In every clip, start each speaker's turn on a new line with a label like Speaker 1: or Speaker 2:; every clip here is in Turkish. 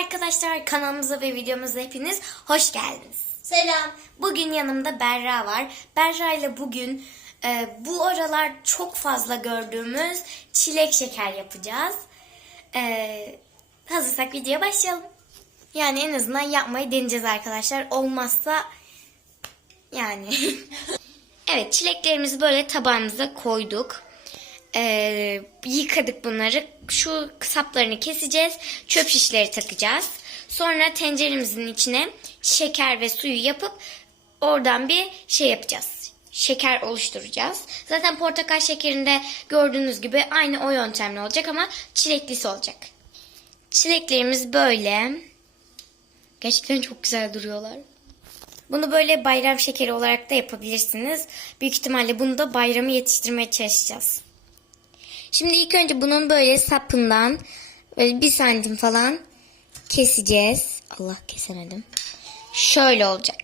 Speaker 1: arkadaşlar kanalımıza ve videomuza hepiniz hoş geldiniz.
Speaker 2: Selam.
Speaker 1: Bugün yanımda Berra var. Berra ile bugün e, bu aralar çok fazla gördüğümüz çilek şeker yapacağız. E, hazırsak videoya başlayalım. Yani en azından yapmayı deneyeceğiz arkadaşlar. Olmazsa yani. evet çileklerimizi böyle tabağımıza koyduk. Ee, yıkadık bunları. Şu saplarını keseceğiz. Çöp şişleri takacağız. Sonra tenceremizin içine şeker ve suyu yapıp oradan bir şey yapacağız. Şeker oluşturacağız. Zaten portakal şekerinde gördüğünüz gibi aynı o yöntemle olacak ama çileklisi olacak. Çileklerimiz böyle. Gerçekten çok güzel duruyorlar. Bunu böyle bayram şekeri olarak da yapabilirsiniz. Büyük ihtimalle bunu da bayramı yetiştirmeye çalışacağız. Şimdi ilk önce bunun böyle sapından böyle bir santim falan keseceğiz. Allah kesemedim. Şöyle olacak.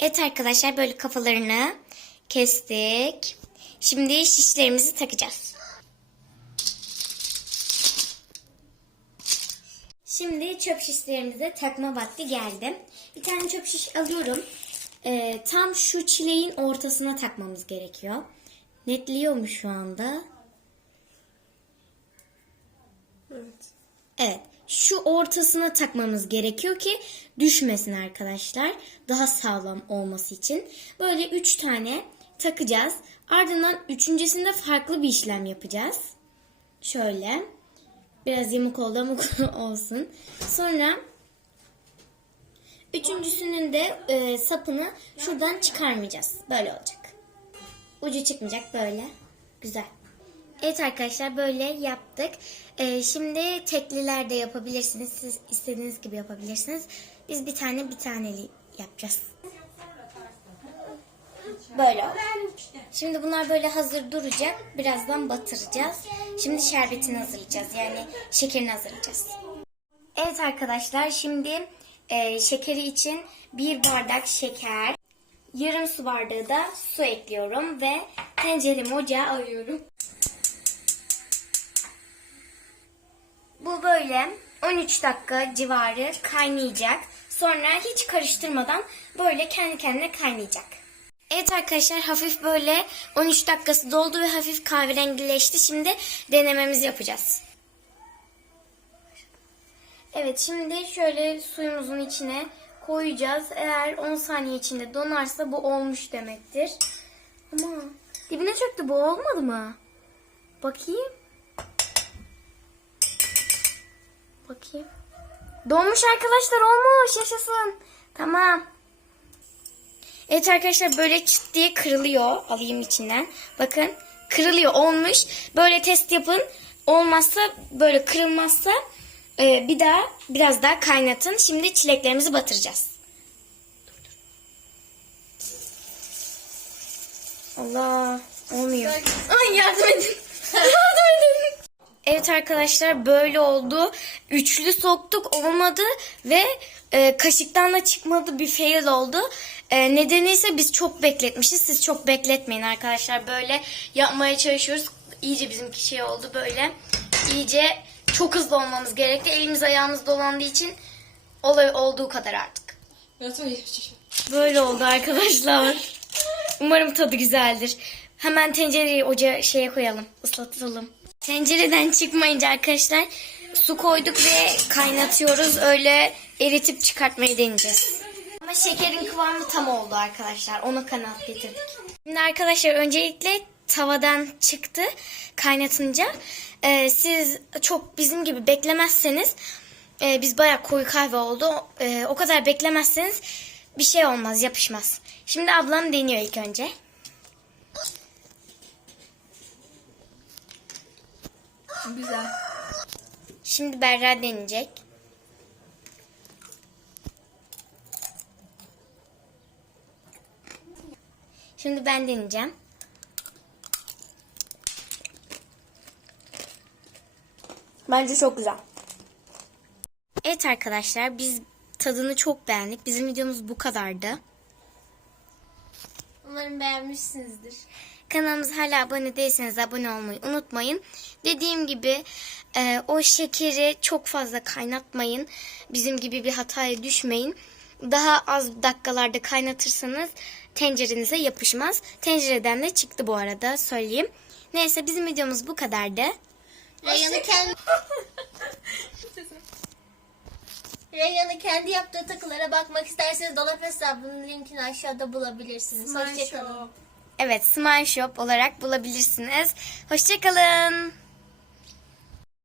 Speaker 1: Evet arkadaşlar böyle kafalarını kestik. Şimdi şişlerimizi takacağız. Şimdi çöp şişlerimize takma vakti geldi. Bir tane çöp şiş alıyorum. Ee, tam şu çileğin ortasına takmamız gerekiyor. Netliyor mu şu anda?
Speaker 2: Evet.
Speaker 1: Evet. Şu ortasına takmamız gerekiyor ki düşmesin arkadaşlar. Daha sağlam olması için. Böyle üç tane takacağız. Ardından üçüncüsünde farklı bir işlem yapacağız. Şöyle. Biraz yamuk oldu ama olsun. Sonra üçüncüsünün de e, sapını şuradan çıkarmayacağız. Böyle olacak. Ucu çıkmayacak böyle. Güzel. Evet arkadaşlar böyle yaptık. Ee, şimdi tekliler de yapabilirsiniz. Siz istediğiniz gibi yapabilirsiniz. Biz bir tane bir taneli yapacağız. Böyle oldu. Şimdi bunlar böyle hazır duracak. Birazdan batıracağız. Şimdi şerbetini hazırlayacağız. Yani şekerini hazırlayacağız. Evet arkadaşlar şimdi e, şekeri için bir bardak şeker, yarım su bardağı da su ekliyorum ve tenceremi ocağa alıyorum. Bu böyle 13 dakika civarı kaynayacak. Sonra hiç karıştırmadan böyle kendi kendine kaynayacak. Evet arkadaşlar hafif böyle 13 dakikası doldu ve hafif kahverengileşti. Şimdi denememizi yapacağız. Evet şimdi şöyle suyumuzun içine koyacağız. Eğer 10 saniye içinde donarsa bu olmuş demektir. Ama dibine çöktü bu olmadı mı? Bakayım. Bakayım. Donmuş arkadaşlar olmuş yaşasın. Tamam. Evet arkadaşlar böyle çıt diye kırılıyor. Alayım içinden. Bakın kırılıyor olmuş. Böyle test yapın. Olmazsa böyle kırılmazsa e, bir daha biraz daha kaynatın. Şimdi çileklerimizi batıracağız. Allah olmuyor. Ay yardım edin. Evet arkadaşlar böyle oldu. Üçlü soktuk olmadı ve e, kaşıktan da çıkmadı bir fail oldu. E, nedeni ise biz çok bekletmişiz. Siz çok bekletmeyin arkadaşlar. Böyle yapmaya çalışıyoruz. İyice bizimki şey oldu böyle. İyice çok hızlı olmamız gerekti. Elimiz ayağımız dolandığı için olay olduğu kadar artık. Böyle oldu arkadaşlar. Umarım tadı güzeldir. Hemen tencereyi ocağa şeye koyalım. ıslatalım. Tencereden çıkmayınca arkadaşlar su koyduk ve kaynatıyoruz. Öyle eritip çıkartmayı deneyeceğiz. Ama şekerin kıvamı tam oldu arkadaşlar. Onu kanat getirdik. Şimdi arkadaşlar öncelikle tavadan çıktı kaynatınca. Ee, siz çok bizim gibi beklemezseniz e, biz bayağı koyu kahve oldu. E, o kadar beklemezseniz bir şey olmaz yapışmaz. Şimdi ablam deniyor ilk önce.
Speaker 2: Güzel.
Speaker 1: Şimdi Berra deneyecek. Şimdi ben deneyeceğim.
Speaker 2: Bence çok güzel.
Speaker 1: Evet arkadaşlar biz tadını çok beğendik. Bizim videomuz bu kadardı.
Speaker 3: Umarım beğenmişsinizdir.
Speaker 1: Kanalımıza hala abone değilseniz abone olmayı unutmayın. Dediğim gibi e, o şekeri çok fazla kaynatmayın. Bizim gibi bir hataya düşmeyin. Daha az dakikalarda kaynatırsanız tencerenize yapışmaz. Tencereden de çıktı bu arada söyleyeyim. Neyse bizim videomuz bu kadardı.
Speaker 3: Reyhan'ı kendi... Reyhan'ı kendi yaptığı takılara bakmak isterseniz dolap hesabının linkini aşağıda bulabilirsiniz. Hoşçakalın.
Speaker 1: Evet Smile Shop olarak bulabilirsiniz. Hoşçakalın.